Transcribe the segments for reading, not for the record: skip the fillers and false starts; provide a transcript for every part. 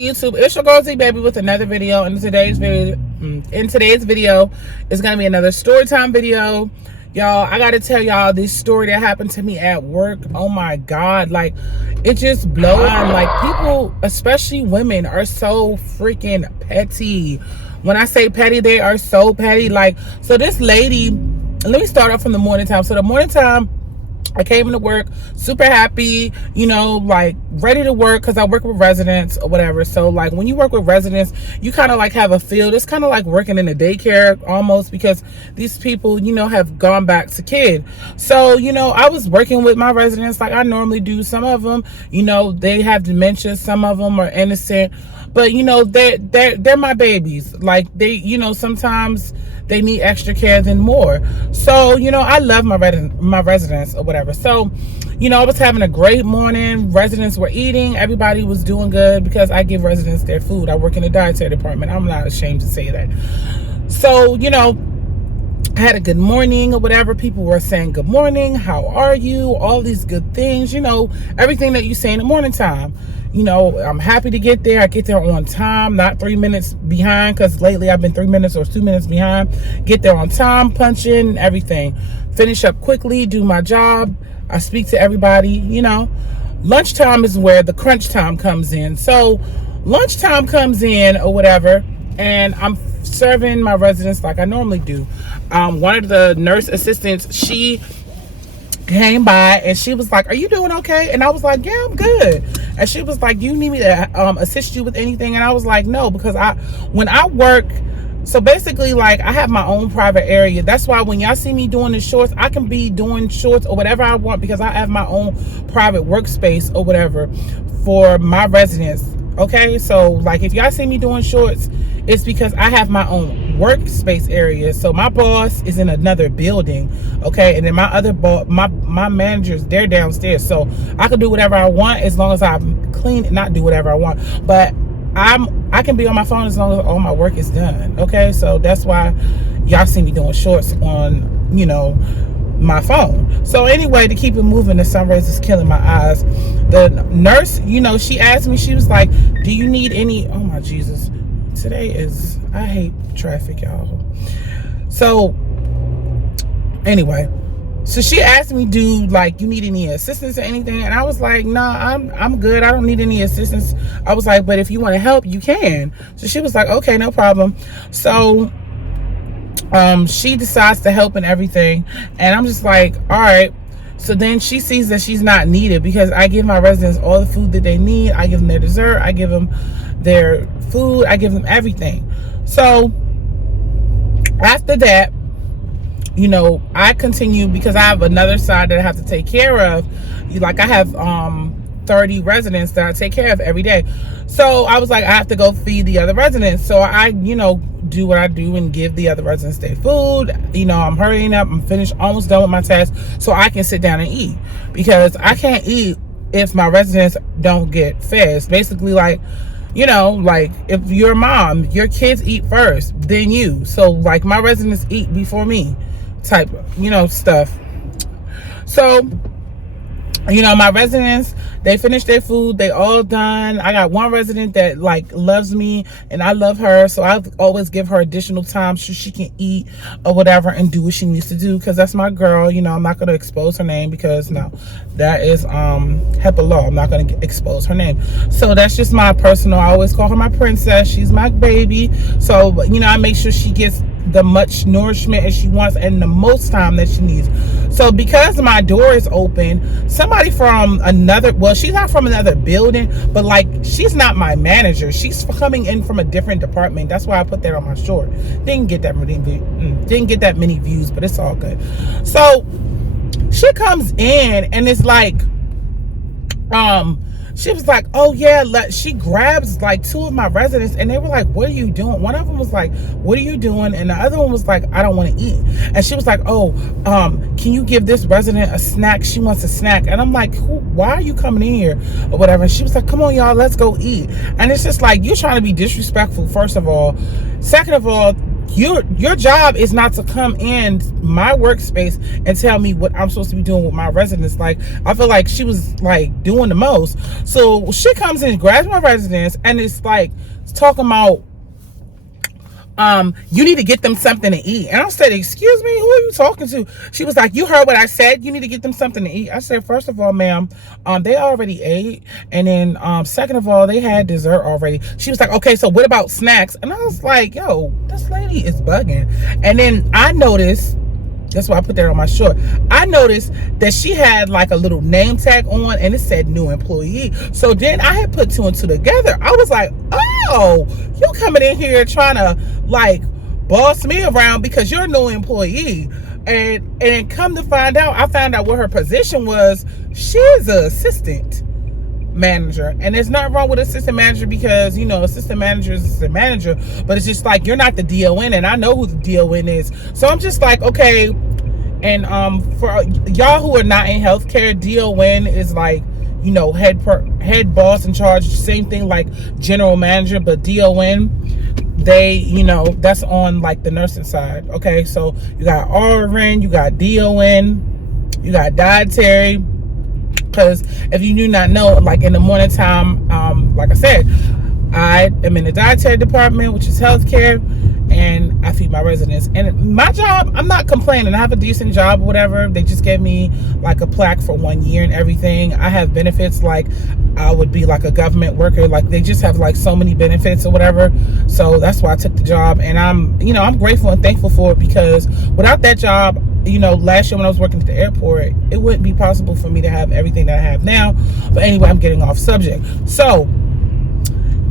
YouTube, it's your girl Z Baby with another video. In today's video is gonna be another story time video. Y'all, I gotta tell y'all this story that happened to me at work. Oh my god, like it just blows. Like people, especially women, are so freaking petty. When I say petty, they are so petty. Like, so this lady, let me start off from the morning time. So the morning time, I came into work super happy, you know, like ready to work because I work with residents or whatever. So like when you work with residents, you kind of like have a feel. It's kind of like working in a daycare almost, because these people, you know, have gone back to kid. So, you know, I was working with my residents like I normally do. Some of them, you know, they have dementia. Some of them are innocent. But, you know, they're my babies. Like they, you know, sometimes they need extra care than more. So, you know, I love my residents or whatever. So, you know, I was having a great morning. Residents were eating. Everybody was doing good because I give residents their food. I work in the dietary department. I'm not ashamed to say that. So, you know, I had a good morning or whatever. People were saying good morning, how are you, all these good things, you know, everything that you say in the morning time. You know, I'm happy to get there. I get there on time, not 3 minutes behind, because lately I've been 3 minutes or 2 minutes behind. Get there on time, punch in, everything. Finish up quickly, do my job. I speak to everybody, you know. Lunchtime is where the crunch time comes in. So lunchtime comes in or whatever, and I'm serving my residents like I normally do. One of the nurse assistants, she came by and she was like, are you doing okay? And I was like, yeah, I'm good. And she was like, do you need me to assist you with anything? And I was like, no, because when I work, so basically like I have my own private area. That's why when y'all see me doing the shorts, I can be doing shorts or whatever I want, because I have my own private workspace or whatever for my residents. Okay, so like if y'all see me doing shorts, it's because I have my own workspace area. So my boss is in another building, okay, and then my other boss, my managers, they're downstairs. So I can do whatever I want as long as I'm clean. Not do whatever I want, but I can be on my phone as long as all my work is done. Okay, so that's why y'all see me doing shorts on, you know, my phone. So anyway, to keep it moving, the sun rays is killing my eyes. The nurse, you know, she asked me, she was like, do you need any, oh my Jesus, today is, I hate traffic, y'all. So anyway, so she asked me, do like you need any assistance or anything? And I was like, nah, I'm good. I don't need any assistance. I was like, but if you want to help, you can. So she was like, okay, no problem. So she decides to help and everything, and I'm just like, all right. So then she sees that she's not needed, because I give my residents all the food that they need. I give them their dessert, I give them their food, I give them everything. So after that, you know, I continue, because I have another side that I have to take care of. Like I have 30 residents that I take care of every day. So I was like, I have to go feed the other residents. So I, you know, do what I do and give the other residents their food. You know, I'm hurrying up. I'm finished, almost done with my task, so I can sit down and eat, because I can't eat if my residents don't get fed. It's basically like, you know, like if you're a mom, your kids eat first, then you. So like my residents eat before me type of, you know, stuff. So, you know, my residents, they finished their food, they all done. I got one resident that like loves me and I love her, so I always give her additional time so she can eat or whatever and do what she needs to do, because that's my girl. You know, I'm not going to expose her name, because no, that is HIPAA law. I'm not going to expose her name. So that's just my personal, I always call her my princess. She's my baby. So, you know, I make sure she gets the much nourishment as she wants and the most time that she needs. So because my door is open, somebody from another, well, she's not from another building, but like she's not my manager, she's coming in from a different department. That's why I put that on my short. Didn't get that many views, but it's all good. So she comes in and it's like she was like, oh yeah, she grabs like two of my residents and they were like, what are you doing? One of them was like, what are you doing? And the other one was like, I don't want to eat. And she was like, oh, can you give this resident a snack? She wants a snack. And I'm like, why are you coming in here or whatever? And she was like, come on y'all, let's go eat. And it's just like, you're trying to be disrespectful, first of all. Second of all, your job is not to come in my workspace and tell me what I'm supposed to be doing with my residents. Like, I feel like she was like doing the most. So she comes in, grabs my residents, and it's like talking about you need to get them something to eat. And I said, excuse me, who are you talking to? She was like, you heard what I said, you need to get them something to eat. I said, first of all, ma'am, they already ate, and then second of all, they had dessert already. She was like, okay, so what about snacks? And I was like, yo, this lady is bugging. And then I noticed, that's why I put that on my short, I noticed that she had like a little name tag on, and it said new employee. So then I had put two and two together. I was like, oh, you coming in here trying to like boss me around because you're a new employee. And come to find out, I found out what her position was. She's an assistant manager, and there's nothing wrong with assistant manager, because you know, assistant manager is assistant manager, but it's just like, you're not the DON, and I know who the DON is. So I'm just like, okay. And for y'all who are not in healthcare, DON is like, you know, head boss in charge, same thing like general manager, but DON, they, you know, that's on like the nursing side. Okay, so you got RN, you got DON, you got dietary. Because if you do not know, like in the morning time, like I said, I am in the dietary department, which is healthcare, and I feed my residents. And my job, I'm not complaining. I have a decent job or whatever. They just gave me like a plaque for 1 year and everything. I have benefits like I would be like a government worker. Like, they just have like so many benefits or whatever. So that's why I took the job, and I'm, you know, I'm grateful and thankful for it, because without that job, you know, last year when I was working at the airport, it wouldn't be possible for me to have everything that I have now. But anyway, I'm getting off subject. So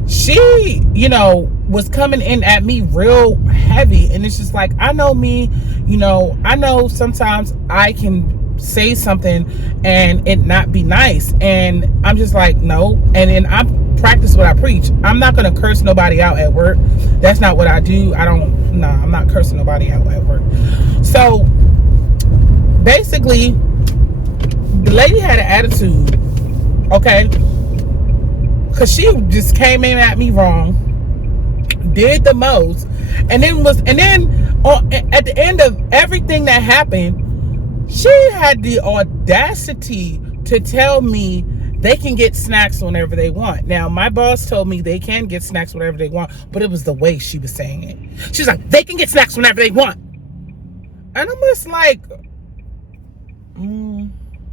she, you know, was coming in at me real heavy, and it's just like, I know me, you know, I know sometimes I can say something and it not be nice, and I'm just like, no. And then I practice what I preach. I'm not gonna curse nobody out at work. That's not what I do. I'm not cursing nobody out at work. So basically, the lady had an attitude, okay, because she just came in at me wrong, did the most, and then at the end of everything that happened, she had the audacity to tell me they can get snacks whenever they want. Now, my boss told me they can get snacks whenever they want, but it was the way she was saying it. She's like, they can get snacks whenever they want. And I'm just like,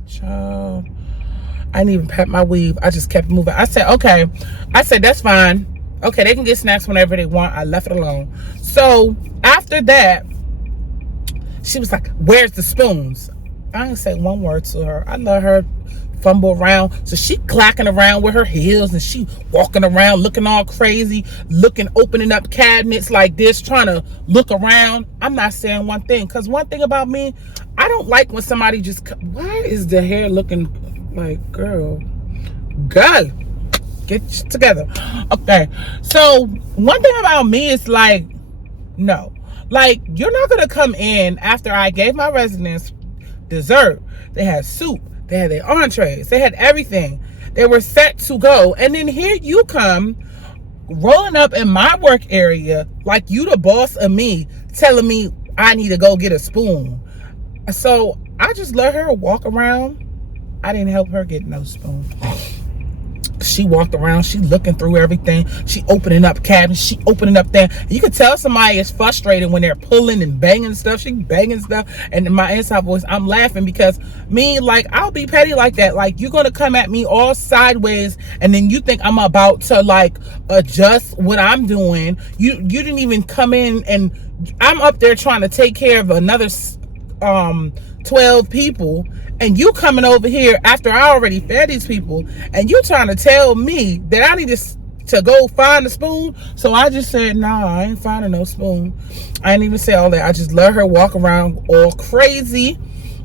child, I didn't even pat my weave. I just kept moving. I said, okay. I said, that's fine. Okay, they can get snacks whenever they want. I left it alone. So after that, she was like, where's the spoons? I didn't say one word to her. I let her fumble around. So she clacking around with her heels, and she walking around looking all crazy, opening up cabinets like this, trying to look around. I'm not saying one thing, because one thing about me, I don't like when somebody just, why is the hair looking like, girl, get it together. Okay, so one thing about me is like, no, like, you're not gonna come in after I gave my residents dessert. They had soup, they had their entrees, they had everything, they were set to go, and then here you come rolling up in my work area like you the boss of me, telling me I need to go get a spoon. So I just let her walk around. I didn't help her get no spoon. She walked around, she looking through everything, she opening up cabinets, she opening up there. You could tell somebody is frustrated when they're pulling and banging stuff. She banging stuff, and in my inside voice, I'm laughing, because me, like, I'll be petty like that. Like, you're gonna come at me all sideways, and then you think I'm about to like adjust what I'm doing. You didn't even come in, and I'm up there trying to take care of another 12 people, and you coming over here after I already fed these people, and you trying to tell me that I need to go find a spoon. So I just said, nah, I ain't finding no spoon. I didn't even say all that. I just let her walk around all crazy,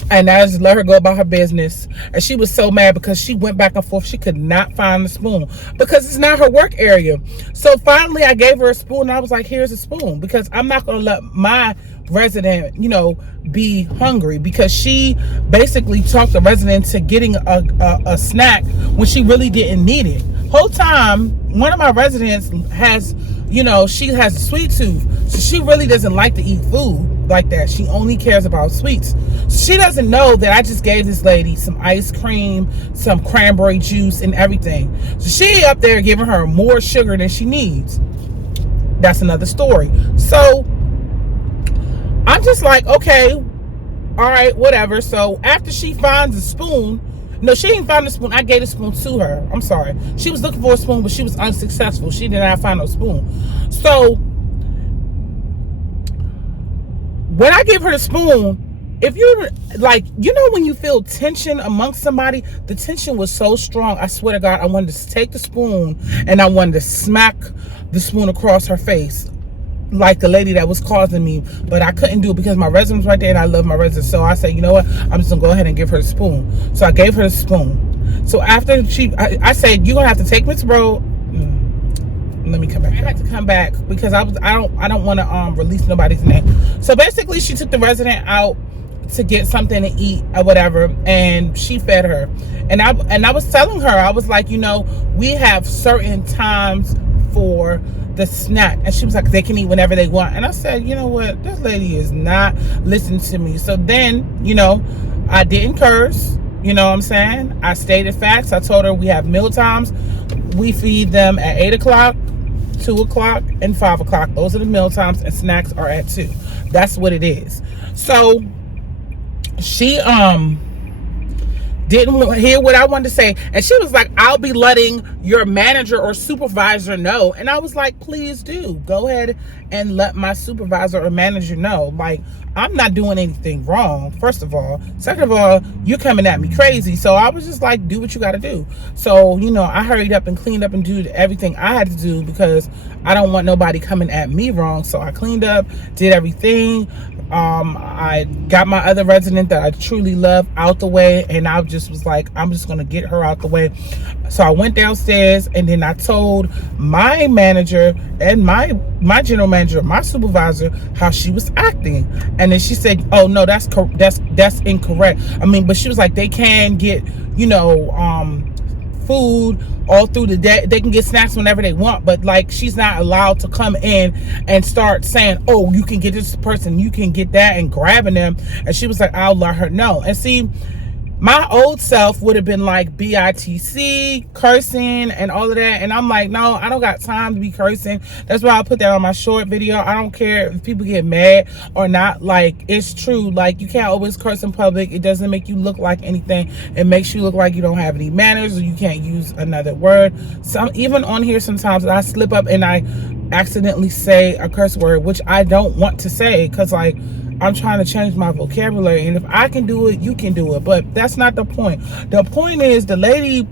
and I just let her go about her business. And she was so mad because she went back and forth. She could not find the spoon because it's not her work area. So finally I gave her a spoon, and I was like, here's a spoon, because I'm not going to let my resident, you know, be hungry, because she basically talked the resident to getting a snack when she really didn't need it. Whole time, one of my residents has, you know, she has a sweet tooth. So she really doesn't like to eat food like that. She only cares about sweets. She doesn't know that I just gave this lady some ice cream, some cranberry juice, and everything. So she up there giving her more sugar than she needs. That's another story. So I'm just like, okay, all right, whatever. So after she finds a spoon, no, she didn't find the spoon. I gave the spoon to her. I'm sorry. She was looking for a spoon, but she was unsuccessful. She did not find no spoon. So when I gave her the spoon, if you like, you know, when you feel tension amongst somebody, the tension was so strong. I swear to God, I wanted to take the spoon and I wanted to smack the spoon across her face, like the lady that was causing me, but I couldn't do it because my resident was right there and I love my resident. So I said, you know what, I'm just gonna go ahead and give her the spoon. So I gave her the spoon. So after I said, you're gonna have to take Miss Road. Let me come back. I had to come back because I don't want to release nobody's name. So basically she took the resident out to get something to eat or whatever, and she fed her. And I was telling her, I was like, you know, we have certain times for the snack, and she was like, they can eat whenever they want. And I said, you know what, this lady is not listening to me. So then, you know, I didn't curse, you know what I'm saying, I stated facts. I told her we have meal times. We feed them at 8 o'clock, 2 o'clock, and 5 o'clock. Those are the meal times, and snacks are at 2. That's what it is. So she didn't hear what I wanted to say, and she was like, I'll be letting your manager or supervisor know. And I was like, please do go ahead and let my supervisor or manager know. Like, I'm not doing anything wrong, first of all. Second of all, you're coming at me crazy. So I was just like, do what you got to do. So, you know, I hurried up and cleaned up and did everything I had to do because I don't want nobody coming at me wrong. So I cleaned up, did everything. I got my other resident that I truly love out the way, and I just was like, I'm just gonna get her out the way. So I went downstairs, and then I told my manager and my general manager, my supervisor, how she was acting. And then she said, oh no, that's incorrect. I mean, but she was like, they can get, you know, food all through the day. They can get snacks whenever they want, but like, she's not allowed to come in and start saying, oh, you can get this person, you can get that, and grabbing them. And she was like, I'll let her know. And see, my old self would have been like BITC, cursing and all of that. And I'm like, no, I don't got time to be cursing. That's why I put that on my short video. I don't care if people get mad or not. Like, it's true. Like, you can't always curse in public. It doesn't make you look like anything. It makes you look like you don't have any manners, or you can't use another word. Even on here, sometimes I slip up and I accidentally say a curse word, which I don't want to say, because like, I'm trying to change my vocabulary, and if I can do it, you can do it. But that's not the point. The point is, the lady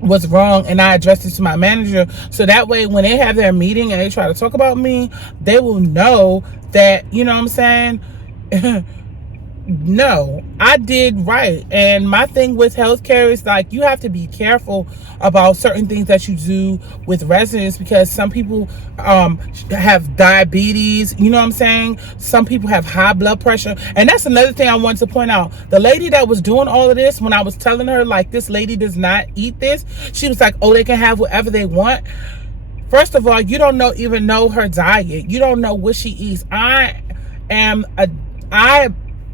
was wrong, and I addressed it to my manager, so that way when they have their meeting and they try to talk about me, they will know that, you know what I'm saying, no, I did right. And my thing with healthcare is like, you have to be careful about certain things that you do with residents, because some people have diabetes, you know what I'm saying, some people have high blood pressure. And that's another thing I wanted to point out. The lady that was doing all of this, when I was telling her like, this lady does not eat this, she was like, oh, they can have whatever they want. First of all, you don't even know her diet. You don't know what she eats. I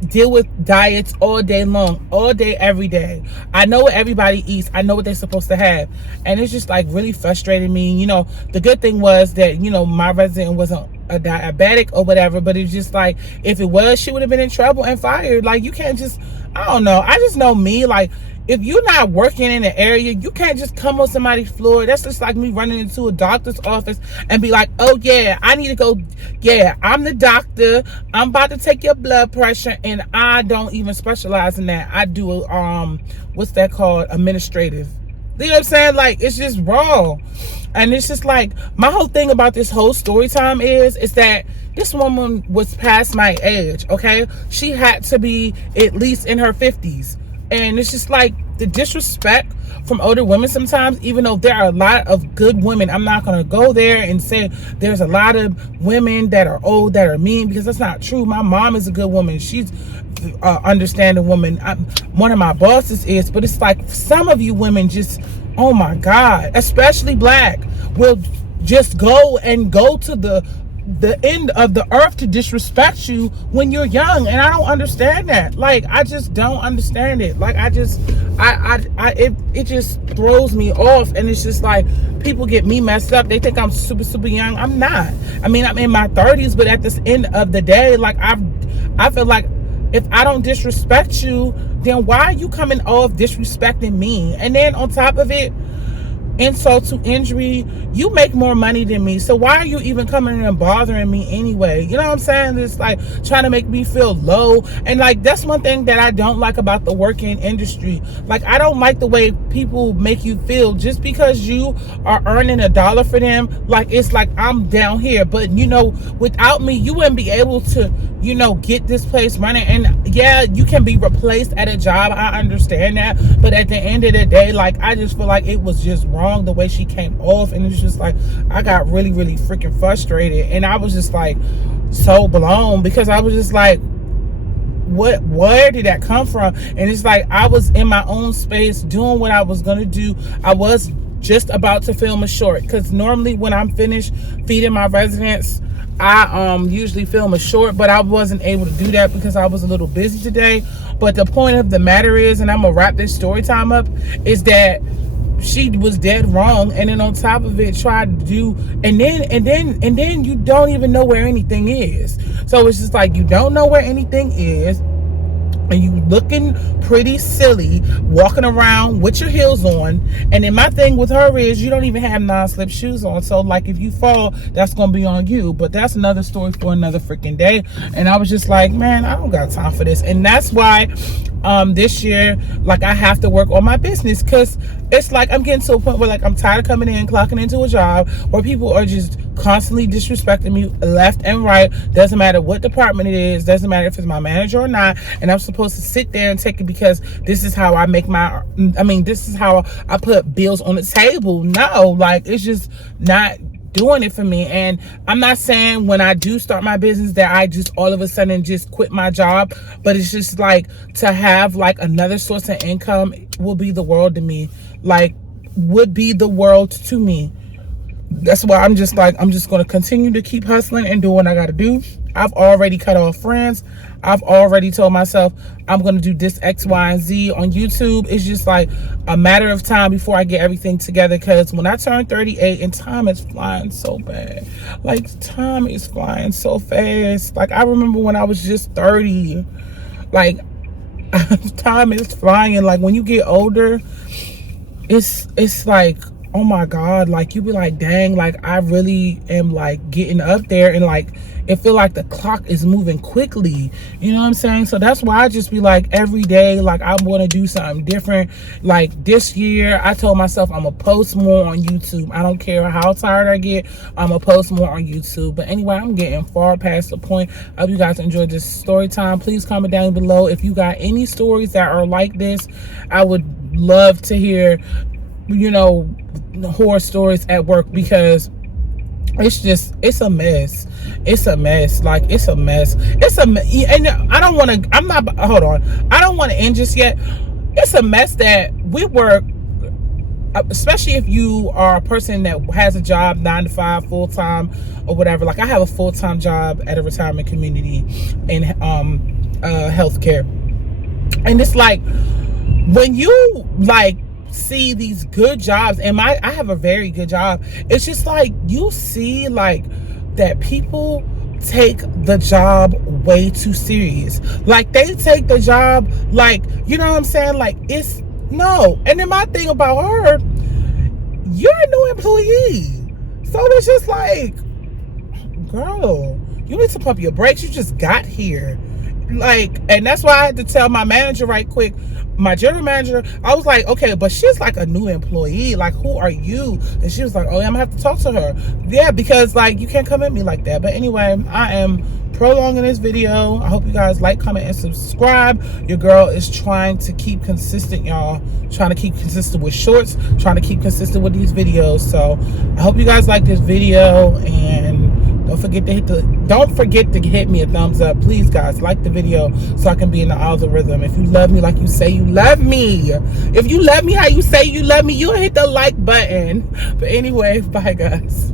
deal with diets all day long, all day, every day. I know what everybody eats. I know what they're supposed to have. And it's just like really frustrating me. You know, the good thing was that, you know, my resident wasn't a diabetic or whatever, but it's just like, if it was, she would have been in trouble and fired. Like, you can't just, I don't know. I just know me, like, if you're not working in the area, you can't just come on somebody's floor. That's just like me running into a doctor's office and be like, oh yeah, I need to go. Yeah, I'm the doctor. I'm about to take your blood pressure, and I don't even specialize in that. I do what's that called? Administrative. You know what I'm saying? Like, it's just wrong. And it's just like, my whole thing about this whole story time is that this woman was past my age, okay? She had to be at least in her 50s. And it's just like the disrespect from older women sometimes, even though there are a lot of good women. I'm not going to go there and say there's a lot of women that are old that are mean, because that's not true. My mom is a good woman. She's an understanding woman. One of my bosses is, but it's like some of you women just Oh my God, especially black, will just go to the end of the earth to disrespect you when you're young. And I don't understand that. Like, I just don't understand it. Like, it just throws me off. And it's just like, people get me messed up. They think I'm super, super young. I'm not. I mean, I'm in my 30s, but at this end of the day, like, I feel like if I don't disrespect you, then why are you coming off disrespecting me? And then on top of it, insult to injury, you make more money than me, so why are you even coming in and bothering me anyway? You know what I'm saying? It's like trying to make me feel low. And like, that's one thing that I don't like about the working industry. Like, I don't like the way people make you feel just because you are earning $1 for them. Like, it's like I'm down here, but you know, without me, you wouldn't be able to, you know, get this place running. And yeah, you can be replaced at a job, I understand that, but at the end of the day, like, I just feel like it was just wrong the way she came off. And it's just like, I got really, really freaking frustrated, and I was just like so blown, because I was just like, where did that come from? And it's like, I was in my own space doing what I was gonna do. I was just about to film a short, because normally when I'm finished feeding my residents, I usually film a short, but I wasn't able to do that because I was a little busy today. But the point of the matter is, and I'm gonna wrap this story time up, is that she was dead wrong. And then on top of it, tried to do, and then you don't even know where anything is. So it's just like, you don't know where anything is, and you looking pretty silly walking around with your heels on. And then my thing with her is, you don't even have non-slip shoes on, so like, if you fall, that's gonna be on you. But that's another story for another freaking day. And I was just like, man, I don't got time for this. And that's why this year, like, I have to work on my business, because it's like I'm getting to a point where, like, I'm tired of coming in, clocking into a job where people are just constantly disrespecting me left and right. Doesn't matter what department it is, doesn't matter if it's my manager or not, and I'm supposed to sit there and take it because this is how I make this is how I put bills on the table. No, like, it's just not doing it for me. And I'm not saying when I do start my business that I just all of a sudden just quit my job, but it's just like, to have like another source of income will be the world to me. Like, would be the world to me. That's why I'm just like, I'm just going to continue to keep hustling and do what I got to do. I've already cut off friends. I've already told myself I'm going to do this X, Y, and Z on YouTube. It's just like a matter of time before I get everything together, because when I turn 38, and time is flying so bad. Like, time is flying so fast. Like, I remember when I was just 30. Like, time is flying. Like, when you get older, it's like, oh my God, like, you be like, dang, like, I really am like getting up there, and like, it feel like the clock is moving quickly. You know what I'm saying? So that's why I just be like, every day, like, I want to do something different. Like, this year, I told myself I'm gonna post more on YouTube. I don't care how tired I get, I'm gonna post more on YouTube. But anyway, I'm getting far past the point. I hope you guys enjoyed this story time. Please comment down below if you got any stories that are like this. I would love to hear, you know, horror stories at work, because it's a mess. It's a mess. Like, it's a mess. And I don't want to, hold on, I don't want to end just yet. It's a mess that we work, especially if you are a person that has a job 9 to 5, full-time or whatever. Like, I have a full-time job at a retirement community in healthcare. And it's like, when you like see these good jobs, and I have a very good job, it's just like, you see like that people take the job way too serious. Like, they take the job like, you know what I'm saying, like, it's no. And then my thing about her, you're a new employee, so it's just like, girl, you need to pump your brakes. You just got here. Like, and that's why I had to tell my manager right quick, my general manager, I was like, okay, but she's like a new employee, like, who are you? And she was like, oh yeah, I'm gonna have to talk to her. Yeah, because like, you can't come at me like that. But anyway, I am prolonging this video. I hope you guys like, comment, and subscribe. Your girl is trying to keep consistent, y'all. Trying to keep consistent with shorts, trying to keep consistent with these videos. So I hope you guys like this video, and Don't forget to hit me a thumbs up, please, guys. Like the video so I can be in the algorithm. If you love me like you say you love me, if you love me how you say you love me, you'll hit the like button. But anyway, bye, guys.